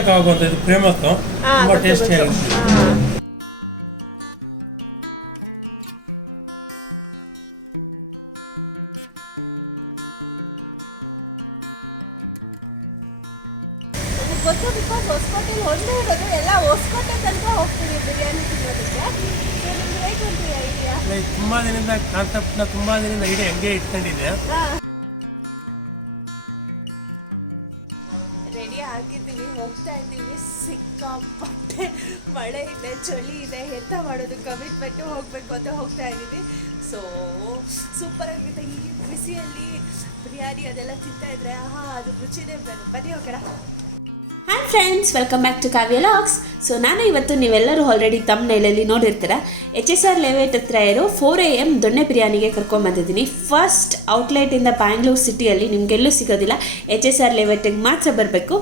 ಇದು ಫೇಮಸ್, ತುಂಬಾ ಟೇಸ್ಟಿ ಆಗಿರುತ್ತೆ. ಗೊತ್ತು ಬಿಕಾಸ್ ಹೊಸಕೋಟೆಯಲ್ಲಿ ಒಂದೇ ಇರೋದು, ಎಲ್ಲ ಹೊಸಕೋಟೆ ತನಕ ಹೋಗ್ತೀವಿ ಬಿರಿಯಾನಿ ತಿನ್ನೋದಕ್ಕೆ. ನಿಮ್ಗೆ ಹೇಗೆ ಐಡಿಯಾ? ತುಂಬಾ ದಿನದಿಂದ ಕಾನ್ಸೆಪ್ಟ್ನ ತುಂಬಾ ದಿನದಿಂದ ಐಡಿಯಾ ಹಂಗೆ ಇಟ್ಕೊಂಡಿದ್ದೆ. ರೆಡಿ ಆಗಿದ್ದೀವಿ, ಹೋಗ್ತಾ ಇದ್ದೀವಿ. ಸಿಕ್ಕಾಪಟ್ಟೆ ಮಳೆ ಇದೆ, ಚಳಿ ಇದೆ, ಎಂತ ಮಾಡೋದು, ಕಮಿಟ್ಮೆಂಟು ಹೋಗಬೇಕು ಅಂತ ಹೋಗ್ತಾ ಇದ್ದೀವಿ. ಸೊ ಸೂಪರ್ ಆಗಿದೆ. ಈ ಬಿಸಿಯಲ್ಲಿ ಬಿರಿಯಾನಿ ಅದೆಲ್ಲ ತಿಂತಾ ಇದ್ರೆ ಅದು ರುಚಿನೇ ಬನ್ನಿ ಹೋಗೋಣ. Hi friends, welcome back to Kavya logs. So ನಾನು ಇವತ್ತು, ನೀವೆಲ್ಲರೂ ಆಲ್ರೆಡಿ ತಮ್ಮನೇಲಲ್ಲಿ ನೋಡಿರ್ತೀರ, HSR ಲೇಔಟ್ ಹತ್ರ ಇರೋ 4 AM ದೊಣ್ಣೆ ಬಿರಿಯಾನಿಗೆ ಕರ್ಕೊಂಬಂದಿದ್ದೀನಿ. ಫಸ್ಟ್ ಔಟ್ಲೆಟಿಂದ ಬ್ಯಾಂಗ್ಳೂರು ಸಿಟಿಯಲ್ಲಿ ನಿಮಗೆಲ್ಲೂ ಸಿಗೋದಿಲ್ಲ, HSR ಲೇಔಟಿಗೆ ಮಾತ್ರ ಬರಬೇಕು.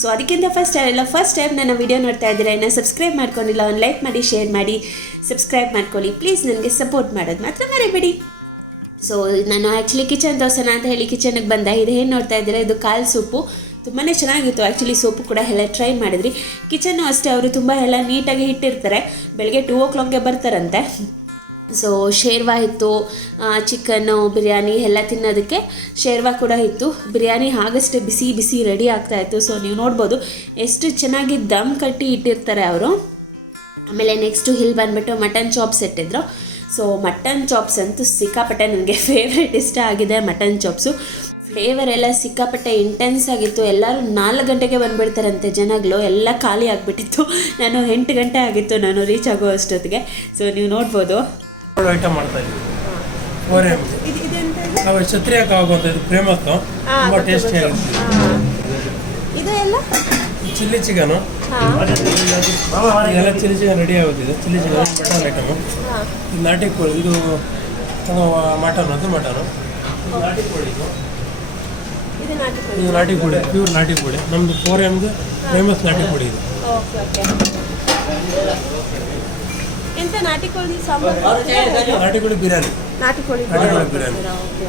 ಸೊ ಅದಕ್ಕಿಂತ ಫಸ್ಟ್ ಟೈಮ್ ನನ್ನ ವಿಡಿಯೋ ನೋಡ್ತಾ ಇದ್ದೀರಾ, ಇನ್ನು ಸಬ್ಸ್ಕ್ರೈಬ್ ಮಾಡ್ಕೊಂಡಿಲ್ಲ, ಒಂದು ಲೈಕ್ ಮಾಡಿ, ಶೇರ್ ಮಾಡಿ, ಸಬ್ಸ್ಕ್ರೈಬ್ ಮಾಡ್ಕೊಳ್ಳಿ ಪ್ಲೀಸ್. ನನಗೆ ಸಪೋರ್ಟ್ ಮಾಡೋದು ಮಾತ್ರ ಮರಿಬೇಡಿ. ಸೊ ನಾನು ಆ್ಯಕ್ಚುಲಿ ಕಿಚನ್ ದೋಸೆನ ಅಂತ ಹೇಳಿ ಕಿಚನ್ಗೆ ಬಂದೆ. ಇದು ಏನು ನೋಡ್ತಾ ಇದ್ದೀರಾ, ಇದು ಕಾಲು ಸೂಪು. ತುಂಬಾ ಚೆನ್ನಾಗಿತ್ತು ಆ್ಯಕ್ಚುಲಿ. ಸೋಪು ಕೂಡ ಎಲ್ಲ ಟ್ರೈ ಮಾಡಿದ್ರಿ. ಕಿಚನ್ನು ಅಷ್ಟೇ, ಅವರು ತುಂಬ ಎಲ್ಲ ನೀಟಾಗಿ ಇಟ್ಟಿರ್ತಾರೆ. ಬೆಳಗ್ಗೆ 2 o'clockಗೆ ಬರ್ತಾರಂತೆ. ಸೊ ಶೇರ್ವಾ ಇತ್ತು, ಚಿಕನ್ನು ಬಿರಿಯಾನಿ ಎಲ್ಲ ತಿನ್ನೋದಕ್ಕೆ ಶೇರ್ವಾ ಕೂಡ ಇತ್ತು. ಬಿರಿಯಾನಿ ಆಗಷ್ಟೇ ಬಿಸಿ ಬಿಸಿ ರೆಡಿ ಆಗ್ತಾಯಿತ್ತು. ಸೊ ನೀವು ನೋಡ್ಬೋದು ಎಷ್ಟು ಚೆನ್ನಾಗಿ ದಮ್ ಕಟ್ಟಿ ಇಟ್ಟಿರ್ತಾರೆ ಅವರು. ಆಮೇಲೆ ನೆಕ್ಸ್ಟು ಇಲ್ಲಿ ಬಂದುಬಿಟ್ಟು ಮಟನ್ ಚಾಪ್ಸ್ ಇಟ್ಟಿದ್ರು. ಸೊ ಮಟನ್ ಚಾಪ್ಸ್ ಅಂತೂ ಸಿಕ್ಕಾಪಟ್ಟೆ ನನಗೆ ಫೇವ್ರೇಟ್, ಇಷ್ಟ ಆಗಿದೆ ಮಟನ್ ಚಾಪ್ಸು. ಫ್ಲೇವರ್ ಎಲ್ಲ ಸಿಕ್ಕಾಪಟ್ಟೆ ಇಂಟೆನ್ಸ್ ಆಗಿತ್ತು. ಎಲ್ಲರೂ 4 ಗಂಟೆಗೆ ಬಂದುಬಿಡ್ತಾರಂತೆ ಜನಗಳು, ಎಲ್ಲ ಖಾಲಿ ಆಗಿಬಿಟ್ಟಿತ್ತು. ನಾನು 8 ಗಂಟೆ ಆಗಿತ್ತು ನಾನು ರೀಚ್ ಆಗೋ ಅಷ್ಟೊತ್ತಿಗೆ. ಸೊ ನೀವು ನೋಡ್ಬೋದು ಐಟಮ್ ಮಾಡ್ತಾ ಇದ್ದೀವಿ. ಛತ್ರಿಯ ಕಬಾಬ್ ಅಂತ, ಇದು ಫೇಮಸ್, ತುಂಬಾ ಟೇಸ್ಟಿ ಆಗಿರುತ್ತೆ. ಇದು ಎಲ್ಲ ಚಿಲ್ಲಿ ಚಿಕನು, ಎಲ್ಲ ಚಿಲ್ಲಿ ಚಿಕನ್ ರೆಡಿ ಆಗುತ್ತಿದೆ. ಚಿಲ್ಲಿ ಚಿಕನ್ ಮಟನ್ ಐಟಮು, ಇದು ನಾಟಿ ಕೋಳಿ, ಇದು ಮಟನ್, ಅದು ಮಟನು, ನಾಟಿ ಕೋಳಿ, ಇದು ನಾಟಿ ಕೋಳಿ, ಪ್ಯೂರ್ ನಾಟಿ ಕೋಳಿ. ನಮ್ಮದು 4 AM ಫೇಮಸ್ ನಾಟಿ ಕೋಳಿ ಇದು. ಎಂತ ನಾಟಿ ಕೋಳಿ ಸಾಂಬಾರು, ನಾಟಿ ಕೋಳಿ ಬಿರಿಯಾನಿ, ನಾಟಿ ಕೋಳಿ ಬಿರಿಯಾನಿ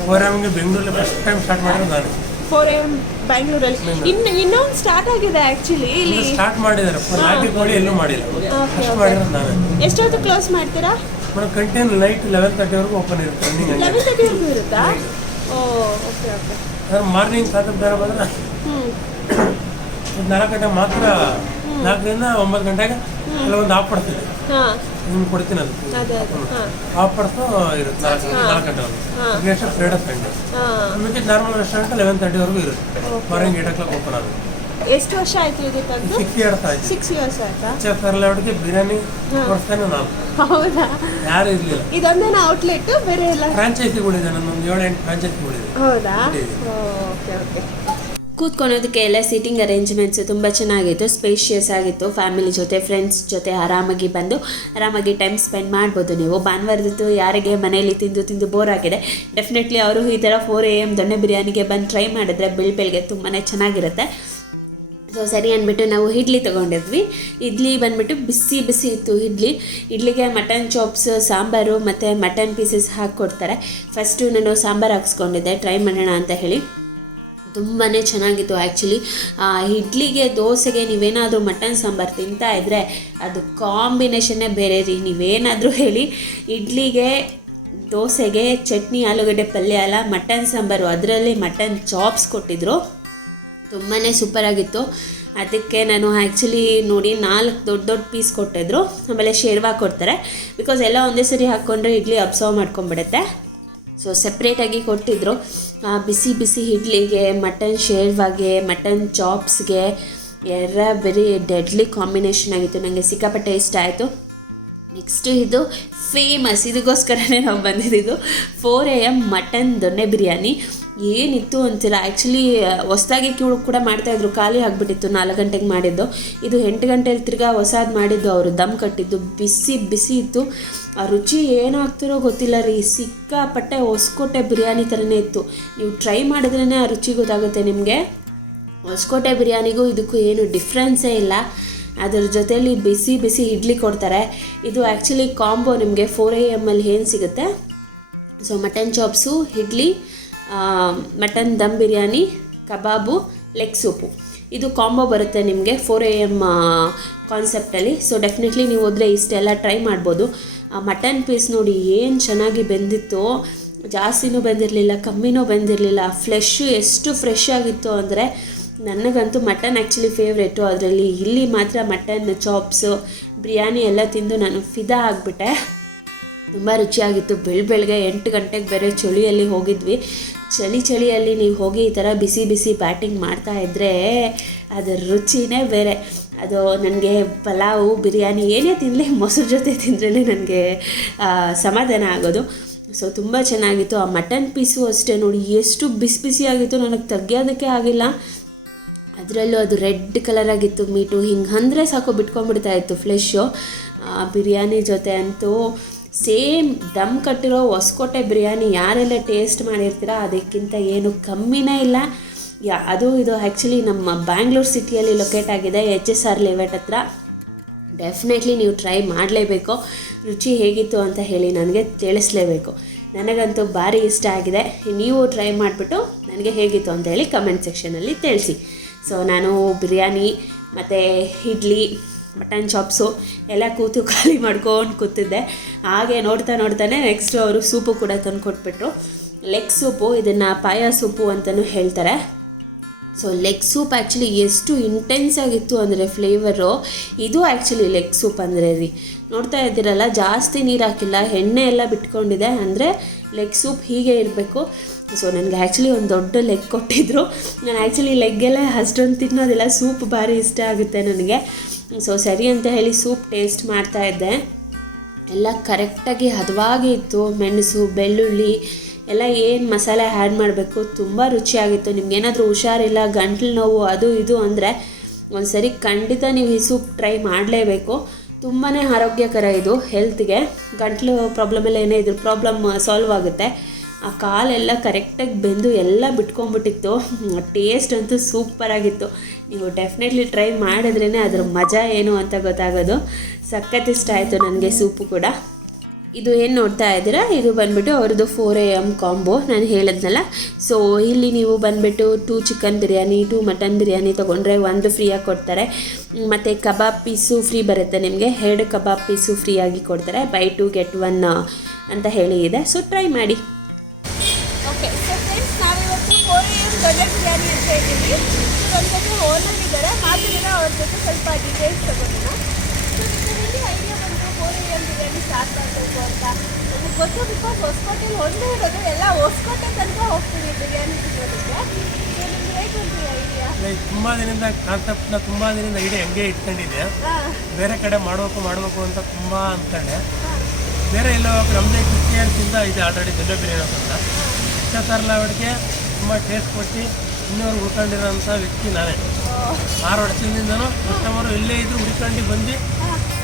4 AM ಬೆಂಗಳೂರಲ್ಲಿ ಫಸ್ಟ್ ಟೈಮ್ ಸ್ಟಾರ್ಟ್ ಮಾಡಿರೋದು ನಾನು. 4 AM ಬ್ಯಾಂಗ್ಳೂರಲ್ಲಿ ಇನ್ನೊಂದು ಸ್ಟಾರ್ಟ್ ಆಗಿದೆ ಆ್ಯಕ್ಚುಲಿ. ಇಲ್ಲಿ ಸ್ಟಾರ್ಟ್ ಮಾಡಿದ್ದಾರೆ, ನಾಟಿ ಕೋಳಿ ಎಲ್ಲೂ ಮಾಡಿಲ್ಲ, ಫಸ್ಟ್ ಮಾಡಿರೋದು ನಾನು. ಎಷ್ಟೊತ್ತು ಕ್ಲೋಸ್ ಮಾಡ್ತೀರಾ? ಕಂಟಿನ್ಯೂ ನೈಟ್ 11:30ವರೆಗೂ ಓಪನ್ ಇರುತ್ತೆ. 11:30ವರೆಗೂ ಇರುತ್ತಾ? Okay okay. ಮಾರ್ನಿಂಗ್ 7 ಬೇರೆ ಬಂದ್ರೆ 4 ಗಂಟೆ ಮಾತ್ರ, 4ರಿಂದ 9 ಗಂಟೆಗೆ ಎಲ್ಲ ಒಂದು ಆಫ್ ಪಡ್ತೀನಿ, ನಿಮ್ಗೆ ಕೊಡ್ತೀನಿ. ಅದು ಆಫ್ ಪಡ್ಸು ಇರುತ್ತೆ 4 ಗಂಟೆವರೆಗೂ. ಎಷ್ಟು ಫ್ರೈಡೆ ಸಂಡೇ. ಆಮೇಲೆ ನಾರ್ಮಲ್ ರೆಸ್ಟೋರೆಂಟ್ 11:30ವರೆಗೂ ಇರುತ್ತೆ. ಮಾರ್ನಿಂಗ್ 8 o'clock ಓಪನ್ ಆಗುತ್ತೆ. ಎಷ್ಟು ವರ್ಷ ಆಯ್ತು ಇದು ತಂದು? 6 years ಆಯ್ತು. 6 years ಆಯ್ತಾ? HSR ಬಿರಿಯಾನಿ ಕೊಡ್ತಾನೆ ನಾನು. ಹೌದಾ? ಯಾರು ಇರಲಿಲ್ಲ. ಇದೊಂದೇನಾ ಔಟ್ಲೆಟ್? ಬೇರೆ ಎಲ್ಲ ಫ್ರಾಂಚೈಸಿಗಳಿದೆ, ನನ್ನೊಂದು 7-8 ಫ್ರಾಂಚೈಸಿಗಳಿದೆ. ಹೌದಾ? Okay okay. ಕೂತ್ಕೊಳ್ಳೋದಕ್ಕೆ ಎಲ್ಲ ಸೀಟಿಂಗ್ ಅರೇಂಜ್ಮೆಂಟ್ಸು ತುಂಬ ಚೆನ್ನಾಗಿತ್ತು, ಸ್ಪೇಷಿಯಸ್ ಆಗಿತ್ತು. ಫ್ಯಾಮಿಲಿ ಜೊತೆ, ಫ್ರೆಂಡ್ಸ್ ಜೊತೆ ಆರಾಮಾಗಿ ಬಂದು ಆರಾಮಾಗಿ ಟೈಮ್ ಸ್ಪೆಂಡ್ ಮಾಡ್ಬೋದು ನೀವು. ಭಾನುವಾರದ್ದು ಯಾರಿಗೆ ಮನೆಯಲ್ಲಿ ತಿಂದು ಬೋರ್ ಆಗಿದೆ, ಡೆಫಿನೆಟ್ಲಿ ಅವರು ಈ ಥರ 4 AM ದೊಣ್ಣೆ ಬಿರಿಯಾನಿಗೆ ಬಂದು ಟ್ರೈ ಮಾಡಿದ್ರೆ ಬೆಳಗ್ಗೆ ತುಂಬಾ ಚೆನ್ನಾಗಿರುತ್ತೆ. ಸೊ ಸರಿ ಅಂದ್ಬಿಟ್ಟು ನಾವು ಇಡ್ಲಿ ತೊಗೊಂಡಿದ್ವಿ. ಇಡ್ಲಿ ಬಂದುಬಿಟ್ಟು ಬಿಸಿ ಬಿಸಿ ಇತ್ತು. ಇಡ್ಲಿಗೆ ಮಟನ್ ಚಾಪ್ಸ್, ಸಾಂಬಾರು ಮತ್ತು ಮಟನ್ ಪೀಸಸ್ ಹಾಕ್ಕೊಡ್ತಾರೆ. ಫಸ್ಟು ನಾನು ಸಾಂಬಾರು ಹಾಕ್ಸ್ಕೊಂಡಿದ್ದೆ, ಟ್ರೈ ಮಾಡೋಣ ಅಂತ ಹೇಳಿ. ತುಂಬಾ ಚೆನ್ನಾಗಿತ್ತು ಆ್ಯಕ್ಚುಲಿ. ಇಡ್ಲಿಗೆ, ದೋಸೆಗೆ ನೀವೇನಾದರೂ ಮಟನ್ ಸಾಂಬಾರು ತಿಂತಾ ಇದ್ದರೆ ಅದು ಕಾಂಬಿನೇಷನ್ನೇ ಬೇರೆ ರೀ. ನೀವೇನಾದರೂ ಹೇಳಿ, ಇಡ್ಲಿಗೆ, ದೋಸೆಗೆ ಚಟ್ನಿ, ಆಲೂಗಡ್ಡೆ ಪಲ್ಯ ಅಲ್ಲ, ಮಟನ್ ಸಾಂಬಾರು, ಅದರಲ್ಲಿ ಮಟನ್ ಚಾಪ್ಸ್ ಕೊಟ್ಟಿದ್ದರು. ತುಂಬಾ ಸೂಪರಾಗಿತ್ತು. ಅದಕ್ಕೆ ನಾನು ಆ್ಯಕ್ಚುಲಿ ನೋಡಿ 4 ದೊಡ್ಡ ಪೀಸ್ ಕೊಟ್ಟಿದ್ರು. ಆಮೇಲೆ ಶೇರ್ವಾ ಕೊಡ್ತಾರೆ, ಬಿಕಾಸ್ ಎಲ್ಲ ಒಂದೇ ಸರಿ ಹಾಕ್ಕೊಂಡ್ರೆ ಇಡ್ಲಿ ಅಬ್ಸರ್ವ್ ಮಾಡ್ಕೊಂಬಿಡುತ್ತೆ. ಸೊ ಸಪ್ರೇಟಾಗಿ ಕೊಟ್ಟಿದ್ದರು. ಬಿಸಿ ಬಿಸಿ ಇಡ್ಲಿಗೆ, ಮಟನ್ ಶೇರ್ವಾಗೆ, ಮಟನ್ ಚಾಪ್ಸ್ಗೆ ಎಲ್ಲ ವೆರಿ ಡೆಡ್ಲಿ ಕಾಂಬಿನೇಷನ್ ಆಗಿತ್ತು. ನನಗೆ ಸಿಕ್ಕಾಪಟ್ಟೆ ಇಷ್ಟ ಆಯಿತು. ನೆಕ್ಸ್ಟು ಇದು ಫೇಮಸ್, ಇದಕ್ಕೋಸ್ಕರನೇ ನಾವು ಬಂದಿದ್ದು 4 AM ಮಟನ್ ದೊಣ್ಣೆ ಬಿರಿಯಾನಿ. ಏನಿತ್ತು ಅಂತೀರ, ಆ್ಯಕ್ಚುಲಿ ಹೊಸದಾಗಿ ಕೂಡ ಮಾಡ್ತಾಯಿದ್ರು, ಖಾಲಿ ಆಗಿಬಿಟ್ಟಿತ್ತು 4 ಗಂಟೆಗೆ ಮಾಡಿದ್ದು. ಇದು 8 ಗಂಟೆಲಿ ತಿರ್ಗಾ ಹೊಸದು ಮಾಡಿದ್ದು, ಅವರು ದಮ್ ಕಟ್ಟಿದ್ದು. ಬಿಸಿ ಬಿಸಿ ಇತ್ತು. ಆ ರುಚಿ ಏನಾಗ್ತಿರೋ ಗೊತ್ತಿಲ್ಲ ರೀ, ಸಿಕ್ಕಾಪಟ್ಟೆ ಹೊಸಕೋಟೆ ಬಿರಿಯಾನಿ ಥರನೇ ಇತ್ತು. ನೀವು ಟ್ರೈ ಮಾಡಿದ್ರೇ ಆ ರುಚಿ ಗೊತ್ತಾಗುತ್ತೆ ನಿಮಗೆ. ಹೊಸಕೋಟೆ ಬಿರಿಯಾನಿಗೂ ಇದಕ್ಕೂ ಏನು ಡಿಫ್ರೆನ್ಸೇ ಇಲ್ಲ. ಅದರ ಜೊತೆಯಲ್ಲಿ ಬಿಸಿ ಬಿಸಿ ಇಡ್ಲಿ ಕೊಡ್ತಾರೆ. ಇದು ಆ್ಯಕ್ಚುಲಿ ಕಾಂಬೋ ನಿಮಗೆ 4 AM ಏನು ಸಿಗುತ್ತೆ. So mutton chops, idli, mutton dum biryani, kebab, leg soup ಇದು ಕಾಂಬೋ ಬರುತ್ತೆ ನಿಮಗೆ 4 AM ಕಾನ್ಸೆಪ್ಟಲ್ಲಿ. ಸೊ ಡೆಫಿನೆಟ್ಲಿ ನೀವು ಹೋದರೆ ಇಷ್ಟೆಲ್ಲ ಟ್ರೈ ಮಾಡ್ಬೋದು. ಮಟನ್ ಪೀಸ್ ನೋಡಿ ಏನು ಚೆನ್ನಾಗಿ ಬೆಂದಿತ್ತು, ಜಾಸ್ತಿನೂ ಬೆಂದಿರಲಿಲ್ಲ ಕಮ್ಮಿನೂ ಬೆಂದಿರಲಿಲ್ಲ. ಫ್ಲೆಶ್ಶು ಎಷ್ಟು ಫ್ರೆಶ್ ಆಗಿತ್ತು ಅಂದರೆ ನನಗಂತೂ ಮಟನ್ ಆ್ಯಕ್ಚುಲಿ ಫೇವ್ರೇಟು. ಅದರಲ್ಲಿ ಇಲ್ಲಿ ಮಾತ್ರ ಮಟನ್ ಚಾಪ್ಸು ಬಿರಿಯಾನಿ ಎಲ್ಲ ತಿಂದು ನಾನು ಫಿದಾ ಆಗಿಬಿಟ್ಟೆ. ತುಂಬ ರುಚಿಯಾಗಿತ್ತು. ಬೆಳಗ್ಗೆ 8 ಗಂಟೆಗೆ ಬೇರೆ ಚಳಿಯಲ್ಲಿ ಹೋಗಿದ್ವಿ. ಚಳಿಯಲ್ಲಿ ನೀವು ಹೋಗಿ ಈ ಥರ ಬಿಸಿ ಬಿಸಿ ಬ್ಯಾಟಿಂಗ್ ಮಾಡ್ತಾಯಿದ್ರೆ ಅದರ ರುಚಿನೇ ಬೇರೆ. ಅದು ನನಗೆ ಪಲಾವು ಬಿರಿಯಾನಿ ಏನೇ ತಿನ್ನಲಿ ಮೊಸರು ಜೊತೆ ತಿಂದ್ರೇ ನನಗೆ ಸಮಾಧಾನ ಆಗೋದು. ಸೊ ತುಂಬ ಚೆನ್ನಾಗಿತ್ತು. ಆ ಮಟನ್ ಪೀಸು ಅಷ್ಟೇ ನೋಡಿ ಎಷ್ಟು ಬಿಸಿ ಬಿಸಿಯಾಗಿತ್ತು, ನನಗೆ ತೆಗಿಯೋದಕ್ಕೆ ಆಗಿಲ್ಲ. ಅದರಲ್ಲೂ ಅದು ರೆಡ್ ಕಲರ್ ಆಗಿತ್ತು ಮೀಟು, ಹಿಂಗೆ ಅಂದರೆ ಸಾಕು ಬಿಟ್ಕೊಂಡ್ಬಿಡ್ತಾ ಇತ್ತು ಫ್ಲೆಶ್ಶು. ಬಿರಿಯಾನಿ ಜೊತೆ ಅಂತೂ ಸೇಮ್ ದಮ್ ಕಟ್ಟಿರೋ ಹೊಸಕೋಟೆ ಬಿರಿಯಾನಿ ಯಾರೆಲ್ಲ ಟೇಸ್ಟ್ ಮಾಡಿರ್ತೀರ ಅದಕ್ಕಿಂತ ಏನು ಕಮ್ಮಿನೇ ಇಲ್ಲ. ಅದು ಇದು ಆ್ಯಕ್ಚುಲಿ ನಮ್ಮ ಬ್ಯಾಂಗ್ಳೂರು ಸಿಟಿಯಲ್ಲಿ ಲೊಕೇಟ್ ಆಗಿದೆ, HSR ಲೇಔಟ್ ಹತ್ರ. ಡೆಫಿನೆಟ್ಲಿ ನೀವು ಟ್ರೈ ಮಾಡಲೇಬೇಕು. ರುಚಿ ಹೇಗಿತ್ತು ಅಂತ ಹೇಳಿ ನನಗೆ ತಿಳಿಸ್ಲೇಬೇಕು. ನನಗಂತೂ ಭಾರಿ ಇಷ್ಟ ಆಗಿದೆ. ನೀವು ಟ್ರೈ ಮಾಡಿಬಿಟ್ಟು ನನಗೆ ಹೇಗಿತ್ತು ಅಂತ ಹೇಳಿ ಕಮೆಂಟ್ ಸೆಕ್ಷನಲ್ಲಿ ತಿಳಿಸಿ. ಸೊ ನಾನು ಬಿರಿಯಾನಿ ಮತ್ತು ಇಡ್ಲಿ ಮಟನ್ ಚಾಪ್ಸು ಎಲ್ಲ ಕೂತು ಖಾಲಿ ಮಾಡ್ಕೊಂಡು ಕೂತಿದ್ದೆ. ಹಾಗೆ ನೋಡ್ತಾನೆ ನೆಕ್ಸ್ಟು ಅವರು ಸೂಪು ಕೂಡ ತಂದು ಕೊಟ್ಬಿಟ್ರು. ಲೆಗ್ ಸೂಪು, ಇದನ್ನು ಪಾಯ ಸೂಪು ಅಂತಲೂ ಹೇಳ್ತಾರೆ. ಸೊ ಲೆಗ್ ಸೂಪ್ ಆ್ಯಕ್ಚುಲಿ ಎಷ್ಟು ಇಂಟೆನ್ಸ್ ಆಗಿತ್ತು ಅಂದರೆ ಫ್ಲೇವರು. ಇದು ಆ್ಯಕ್ಚುಲಿ ಲೆಗ್ ಸೂಪ್ ಅಂದರೆ ರೀ, ನೋಡ್ತಾ ಇದ್ದೀರಲ್ಲ ಜಾಸ್ತಿ ನೀರು ಹಾಕಿಲ್ಲ, ಎಣ್ಣೆ ಎಲ್ಲ ಬಿಟ್ಕೊಂಡಿದೆ. ಅಂದರೆ ಲೆಗ್ ಸೂಪ್ ಹೀಗೆ ಇರಬೇಕು. ಸೊ ನನಗೆ ಆ್ಯಕ್ಚುಲಿ ಒಂದು ದೊಡ್ಡ ಲೆಗ್ ಕೊಟ್ಟಿದ್ದರು. ನಾನು ಆ್ಯಕ್ಚುಲಿ ಲೆಗ್ಗೆಲ್ಲ ಅಷ್ಟೊಂದು ತಿನ್ನೋದಿಲ್ಲ, ಸೂಪ್ ಭಾರಿ ಇಷ್ಟ ಆಗುತ್ತೆ ನನಗೆ. ಸೊ ಸರಿ ಅಂತ ಹೇಳಿ ಸೂಪ್ ಟೇಸ್ಟ್ ಮಾಡ್ತಾಯಿದ್ದೆ. ಎಲ್ಲ ಕರೆಕ್ಟಾಗಿ ಹದವಾಗಿ ಇತ್ತು. ಮೆಣಸು ಬೆಳ್ಳುಳ್ಳಿ ಎಲ್ಲ ಏನು ಮಸಾಲೆ ಆ್ಯಡ್ ಮಾಡಬೇಕು, ತುಂಬ ರುಚಿಯಾಗಿತ್ತು. ನಿಮ್ಗೇನಾದರೂ ಹುಷಾರಿಲ್ಲ, ಗಂಟ್ಲು ನೋವು ಅದು ಇದು ಅಂದರೆ ಒಂದು ಸರಿ ಖಂಡಿತ ನೀವು ಈ ಸೂಪ್ ಟ್ರೈ ಮಾಡಲೇಬೇಕು. ತುಂಬಾ ಆರೋಗ್ಯಕರ ಇದು ಹೆಲ್ತ್ಗೆ. ಗಂಟ್ಲು ಪ್ರಾಬ್ಲಮ್ ಎಲ್ಲ ಏನೇ ಇದ್ರು ಪ್ರಾಬ್ಲಮ್ ಸಾಲ್ವ್ ಆಗುತ್ತೆ. ಆ ಕಾಲೆಲ್ಲ ಕರೆಕ್ಟಾಗಿ ಬೆಂದು ಎಲ್ಲ ಬಿಟ್ಕೊಂಡ್ಬಿಟ್ಟಿತ್ತು. ಟೇಸ್ಟ್ ಅಂತೂ ಸೂಪರಾಗಿತ್ತು. ನೀವು ಡೆಫಿನೆಟ್ಲಿ ಟ್ರೈ ಮಾಡಿದ್ರೇ ಅದ್ರ ಮಜಾ ಏನು ಅಂತ ಗೊತ್ತಾಗೋದು. ಸಖತ್ ಇಷ್ಟ ಆಯಿತು ನನಗೆ ಸೂಪು ಕೂಡ. ಇದು ಏನು ನೋಡ್ತಾ ಇದ್ದೀರಾ, ಇದು ಬಂದುಬಿಟ್ಟು ಅವ್ರದ್ದು 4 AM ಕಾಂಬೋ ನಾನು ಹೇಳಿದ್ನಲ್ಲ. ಸೊ ಇಲ್ಲಿ ನೀವು ಬಂದುಬಿಟ್ಟು 2 ಚಿಕನ್ ಬಿರಿಯಾನಿ 2 ಮಟನ್ ಬಿರಿಯಾನಿ ತೊಗೊಂಡ್ರೆ 1 ಫ್ರೀಯಾಗಿ ಕೊಡ್ತಾರೆ. ಮತ್ತು ಕಬಾಬ್ ಪೀಸು ಫ್ರೀ ಬರುತ್ತೆ ನಿಮಗೆ. 2 ಕಬಾಬ್ ಪೀಸು ಫ್ರೀಯಾಗಿ ಕೊಡ್ತಾರೆ. ಬೈ 2 get 1 ಅಂತ ಹೇಳಿ ಇದೆ. ಸೊ ಟ್ರೈ ಮಾಡಿ. ಓಕೆ ಸೊ ಫ್ರೆಂಡ್ಸ್, ನಾವಿವತ್ತು 4 AM ದೊಡ್ಡ ಬಿರಿಯಾನಿ ಅಂತ ಇದ್ದೀವಿ. ಒಂದು ಜೊತೆ ಓನರ್ ಇದ್ದಾರೆ, ಮಾತಾಡಿದ ಅವ್ರ ಜೊತೆ ಸ್ವಲ್ಪ ಡೀಟೇಲ್ಸ್ ತಗೋಣ. ಸೊ ನಿಮಗೆ ಐಡಿಯಾ ಬಂತು 4 AM ಬಿರಿಯಾನಿ ಸ್ಟಾರ್ಟ್ ಮಾಡಬೇಕು ಅಂತ. ನನಗೆ ಗೊತ್ತು, ಬಿಕಾಸ್ ಹೊಸಕೋಟೆಯಲ್ಲಿ ಒಂದೇ ಇರೋದು, ಎಲ್ಲ ಹೊಸಕೋಟೆ ತನಕ ಹೋಗ್ತೀನಿ ಬಿರಿಯಾನಿ ತಿನ್ನೋದಕ್ಕೆ. ಸೊ ನಿಮ್ಗೆ ಹೇಗೆ ಒಂದು ಐಡಿಯಾ? ತುಂಬ ದಿನದಿಂದ ಕಾನ್ಸೆಪ್ಟ್ನ ತುಂಬ ದಿನದಿಂದ ಐಡಿಯಾ ಹೆಂಗೆ ಇಟ್ಕೊಂಡಿದ್ದೆ. ಬೇರೆ ಕಡೆ ಮಾಡಬೇಕು ಅಂತ ತುಂಬ ಅಂದ್ಕೊಂಡೆ. ಬೇರೆ ಎಲ್ಲೋ ನಮ್ಮದೇ ಕ್ರಿಶ್ಚಿಯನ್ಸಿಂದ ಇದೆ ಆಲ್ರೆಡಿ ದೊಡ್ಡ ಬಿರಿಯಾನಿ ಅಂತ. HSR ಲೇಔಟ್ಗೆ ತುಂಬ ಟೇಸ್ಟ್ ಕೊಟ್ಟು ಇನ್ನೂರು ಉಳ್ಕೊಂಡಿರೋಂಥ ವ್ಯಕ್ತಿ ನಾನೇ. 6 ವರ್ಷದಿಂದನೂ ಕಸ್ಟಮರು ಎಲ್ಲೇ ಇದ್ದರೂ ಹುಡ್ಕೊಂಡು ಬಂದು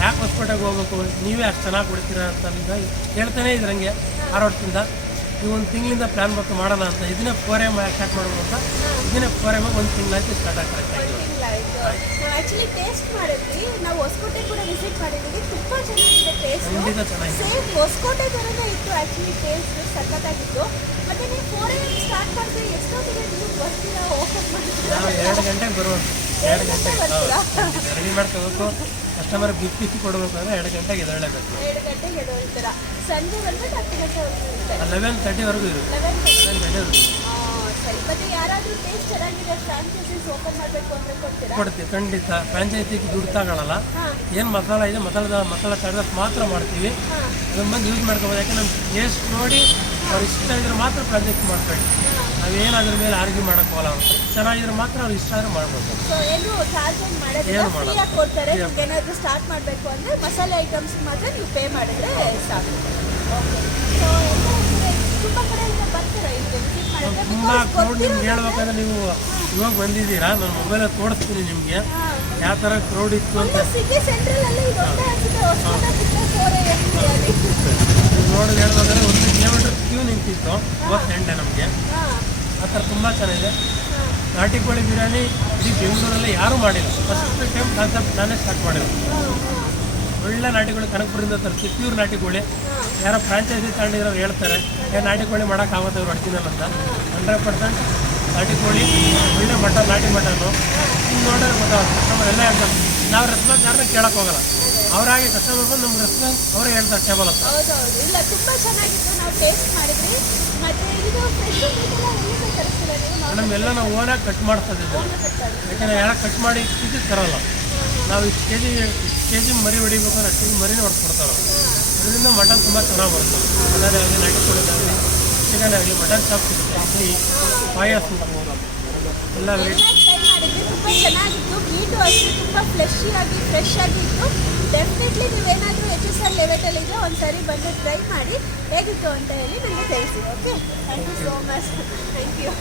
ಯಾಕೆ ಹೊಸಕೋಟೆಗೆ ಹೋಗ್ಬೇಕು, ನೀವೇ ಅಷ್ಟು ಚೆನ್ನಾಗಿ ಕೊಡ್ತೀರಾ ಅಂತ ಹೇಳ್ತಾನೆ ಇದ್ರು. ಹಂಗೆ 6 ವರ್ಷದಿಂದ ಈ ಒಂದು ತಿಂಗಳಿಂದ ಪ್ಲ್ಯಾನ್ ಬೇಕು ಮಾಡೋಣ ಅಂತ. ಇದನ್ನೇ 4 AM ಸ್ಟಾರ್ಟ್ ಮಾಡ್ಬೋದು ಅಂತ. ಇದನ್ನೇ 4 AM 1 ತಿಂಗಳಾಯ್ತು ಸ್ಟಾರ್ಟ್ ಆಗ್ತಾ ಇದೆ. ಆ್ಯಕ್ಚುಲಿ ಟೇಸ್ಟ್ ಮಾಡಿದ್ವಿ, ನಾವು ಹೊಸಕೋಟೆ ಕೂಡ ವಿಸಿಟ್ ಮಾಡಿದ್ವಿ. ತುಂಬ ಚೆನ್ನಾಗಿದೆ ಟೇಸ್ಟ್, ಖಂಡಿತ ಚೆನ್ನಾಗಿದೆ. ಸೇಮ್ ಹೊಸಕೋಟೆ ಥರನೇ ಇತ್ತು ಆ್ಯಕ್ಚುಲಿ. ಟೇಸ್ಟ್ ಸಖತ್ತಾಗಿತ್ತು. ಮತ್ತು ನೀವು 4 AM ಸ್ಟಾರ್ಟ್ ಮಾಡಿದ್ರೆ ಎಷ್ಟೊತ್ತಿಗೆ ನೀವು ಬರ್ತೀರಾ, ಓಪನ್ ಮಾಡ್ತೀರಾ? ನಾವು 2 ಗಂಟೆಗೆ ಬರುವುದು. 2 ಗಂಟೆಗೆ ರೆಡಿ ಮಾಡ್ಕೋಬೇಕು. ಕಸ್ಟಮರ್ ಬಿಸಿ ಕೊಡಬೇಕು ಅಂದರೆ 2 ಗಂಟೆಗೆ ಎದ್ದೇಳಬೇಕು. 2 ಗಂಟೆಗೆ ಎದ್ದೇಳ್ತೀರಾ. ಸಂಜೆ ಬಂದ್ಬಿಟ್ಟು 10 ಗಂಟೆವರೆಗೂ ಇರುತ್ತೆ. 11:30ವರೆಗೂ ಇರುತ್ತೆ. 11:30 ಸರಿ. ಮತ್ತು ಯಾರಾದರೂ ಟೇಸ್ಟ್ ಚೆನ್ನಾಗಿದೆ ಫ್ರಾಂಚೈಸೀಸ್ ಓಪನ್ ಮಾಡಬೇಕು ಅಂದರೆ ಕೊಡ್ತೀವಿ. ಖಂಡಿತ ಫ್ರಾಂಚೈಸಿಗೆ ದುಡ್ಡು ತಗೊಳ್ಳಲ್ಲ. ಏನು ಮಸಾಲ ಇದೆ ಮಸಾಲ ಚಾರ್ಜಸ್ ಮಾತ್ರ ಮಾಡ್ತೀವಿ. ಅದನ್ನು ಬಂದು ಯೂಸ್ ಮಾಡ್ಕೋಬೋದು. ಯಾಕೆ ನಮ್ಮ ಟೇಸ್ಟ್ ನೋಡಿ ಅವ್ರು ಇಷ್ಟ ಇದ್ರೆ ಮಾತ್ರ ಫ್ರಾಂಚೈಸಿ ಮಾಡ್ಕೊಳ್ಳಿ. ನಾವೇನು ಅದ್ರ ಮೇಲೆ ಆರ್ಗ್ಯೂ ಮಾಡೋಕ್ಕೋಲ್ಲ. ಚೆನ್ನಾಗಿದ್ರೆ ಮಾತ್ರ ಅವ್ರು ಇಷ್ಟ ಆದ್ರೆ ಮಾಡ್ಬೇಕು. ಸೊ ಏನು ಚಾರ್ಜ್ ಮಾಡೋದಿಲ್ಲ, ಫ್ರೀಯಾಗಿ ಕೊಡ್ತಾರೆ. ನಿಮ್ಗೆ ಏನಾದರೂ ಸ್ಟಾರ್ಟ್ ಮಾಡಬೇಕು ಅಂದರೆ ಮಸಾಲೆ ಐಟಮ್ಸ್ ಮಾತ್ರ ನೀವು ಪೇ ಮಾಡಿದ್ರೆ ಸಾಕು. ಓಕೆ. ಸೊ ತುಂಬ ಕಡೆಯಿಂದ ಬರ್ತೀರಾ ಇಲ್ಲಿ ವಿಸಿಟ್ ಮಾಡೋಕ್ಕೆ? ತುಂಬ ಕ್ರೌಡ್ ನಿಮ್ಗೆ ಹೇಳ್ಬೇಕಂದ್ರೆ ನೀವು ಇವಾಗ ಬಂದಿದ್ದೀರಾ, ನಾನು ಮೊಬೈಲಲ್ಲಿ ತೋರಿಸ್ತೀನಿ ನಿಮಗೆ ಯಾವ ಥರ ಕ್ರೌಡ್ ಇತ್ತು ಅಂತ. ಸಿಟಿ ಸೆಂಟ್ರಲಲ್ಲಿ ಇದು ಒಂದೇ ಅನ್ಸುತ್ತೆ, ಹೊಸಕೋಟೆ ಬಿಟ್ಟರೆ 4 AM ಬಿರಿಯಾನಿ. ನೋಡೋದು ಹೇಳ್ಬೇಕಂದ್ರೆ 1 ಕಿಲೋಮೀಟರ್ ಕ್ಯೂ ನಿಂತಿತ್ತು. ಸಂಡೆ ನಮಗೆ ಆ ಥರ ತುಂಬ ಚೆನ್ನಾಗಿದೆ. ನಾಟಿ ಕೋಳಿ ಬಿರಿಯಾನಿ ಇಡೀ ಬೆಂಗಳೂರಲ್ಲಿ ಯಾರೂ ಮಾಡಿಲ್ಲ. ಫಸ್ಟ್ ಟೈಮ್ ಕಾನ್ಸೆಪ್ಟ್ ನಾನೇ ಸ್ಟಾರ್ಟ್ ಮಾಡಿರೋದು. ಒಳ್ಳೆ ನಾಟಿ ಕೋಳಿ ಕನಕಪುರದಿಂದ ತರಿಸಿ ಪ್ಯೂರ್ ನಾಟಿ ಕೋಳಿ. ಯಾರೋ ಫ್ರಾಂಚೈಸಿ ತಗೊಂಡಿರೋ ಹೇಳ್ತಾರೆ ನಾಟಿ ಕೋಳಿ ಮಾಡೋಕ್ಕಾಗುತ್ತೆ ಇವ್ರು ಅಡ್ಸಿನಲ್ಲ ಅಂತ. 100% ನಾಟಿ ಕೋಳಿ, ಒಳ್ಳೆ ಮಟನ್, ನಾಟಿ ಮಟನ್ನು ಹಿಂಗೆ ನೋಡಿದ್ರೆ ಗೊತ್ತಾಗುತ್ತೆ. ಕಸ್ಟಮರ್ ಎಲ್ಲ ಹೇಳ್ತಾರೆ. ನಾವು ರೆಸ್ಪಾನ್ಸ್ ಯಾರನ್ನ ಕೇಳಕ್ಕೆ ಹೋಗಲ್ಲ, ಅವರಾಗಿ ಕಸ್ಟಮರ್ ಬಂದು ನಮ್ಮ ರೆಸ್ಪಾನ್ಸ್ ಅವರೇ ಹೇಳ್ತಾರೆ ಟೇಬಲ್ ಹತ್ರ. ಹೌದೌದು, ಇಲ್ಲ ತುಂಬ ಚೆನ್ನಾಗಿತ್ತು, ನಾವು ಟೇಸ್ಟ್ ಮಾಡಿದ್ವಿ. ಮತ್ತು ಇದು ಫ್ರೆಶ್ ಮೀಟೆಲ್ಲ ಎಲ್ಲಿಂದ ತರಿಸ್ತೀರಾ ನೀವು? ನಮ್ಮೆಲ್ಲ ನಾವು ಓನಾಗಿ ಕಟ್ ಮಾಡ್ತಿದ್ದೀವಿ, ಯಾಕೆಂದರೆ ಯಾರು ಕಟ್ ಮಾಡಿ ಇದು ತರಲ್ಲ. ನಾವು ಇಷ್ಟು ಕೆ ಜಿ ಮರಿ ಹೊಡಿಬೇಕಾದ್ರೆ ಅಷ್ಟು ಮರಿನೇ ಹೊಡೆಸ್ಕೊಡ್ತಾರೆ. ಅದರಿಂದ ಮಟನ್ ತುಂಬ ಚೆನ್ನಾಗಿ ಬರುತ್ತೆ. ಅದಾಗಲಿ ನಾಟಿ ಕೋಳಿದಾಗಲಿ, ಚಿಕನ್ ಆಗಲಿ, ಮಟನ್ ಚಾಪ್ ಸಿಗುತ್ತೆ, ಇಡ್ಲಿ, ಪಾಯಸ ಎಲ್ಲ ವೆರೈಟಿ ಟ್ರೈ ಮಾಡಿದ್ವಿ. ತುಂಬ ಚೆನ್ನಾಗಿತ್ತು, ಮೀಟು ಅಷ್ಟೇ ತುಂಬ ಫ್ರೆಶ್ ಆಗಿ ಇತ್ತು. ಡೆಫಿನೆಟ್ಲಿ ನೀವೇನಾದರೂ HSR ಲೆವೆಟಲ್ಲಿದ್ದರೆ ಒಂದು ಸಾರಿ ಬಂದು ಟ್ರೈ ಮಾಡಿ ಹೇಗಿತ್ತು ಅಂತ ಹೇಳಿ ನನಗೆ ತಿಳಿಸಿ. Okay, thank you so much. Thank you.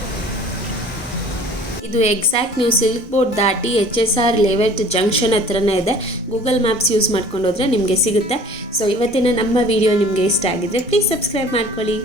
ಇದು ಎಕ್ಸಾಕ್ಟ್ ನೀವು ಸಿಲ್ಕ್ ಬೋರ್ಡ್ ದಾಟಿ HSR ಲೇಔಟ್ ಜಂಕ್ಷನ್ ಹತ್ರನೇ ಇದೆ. ಗೂಗಲ್ ಮ್ಯಾಪ್ಸ್ ಯೂಸ್ ಮಾಡ್ಕೊಂಡು ಹೋದರೆ ನಿಮಗೆ ಸಿಗುತ್ತೆ. ಸೊ ಇವತ್ತಿನ ನಮ್ಮ ವಿಡಿಯೋ ನಿಮಗೆ ಇಷ್ಟ ಆಗಿದ್ರೆ ಪ್ಲೀಸ್ ಸಬ್ಸ್ಕ್ರೈಬ್ ಮಾಡ್ಕೊಳ್ಳಿ.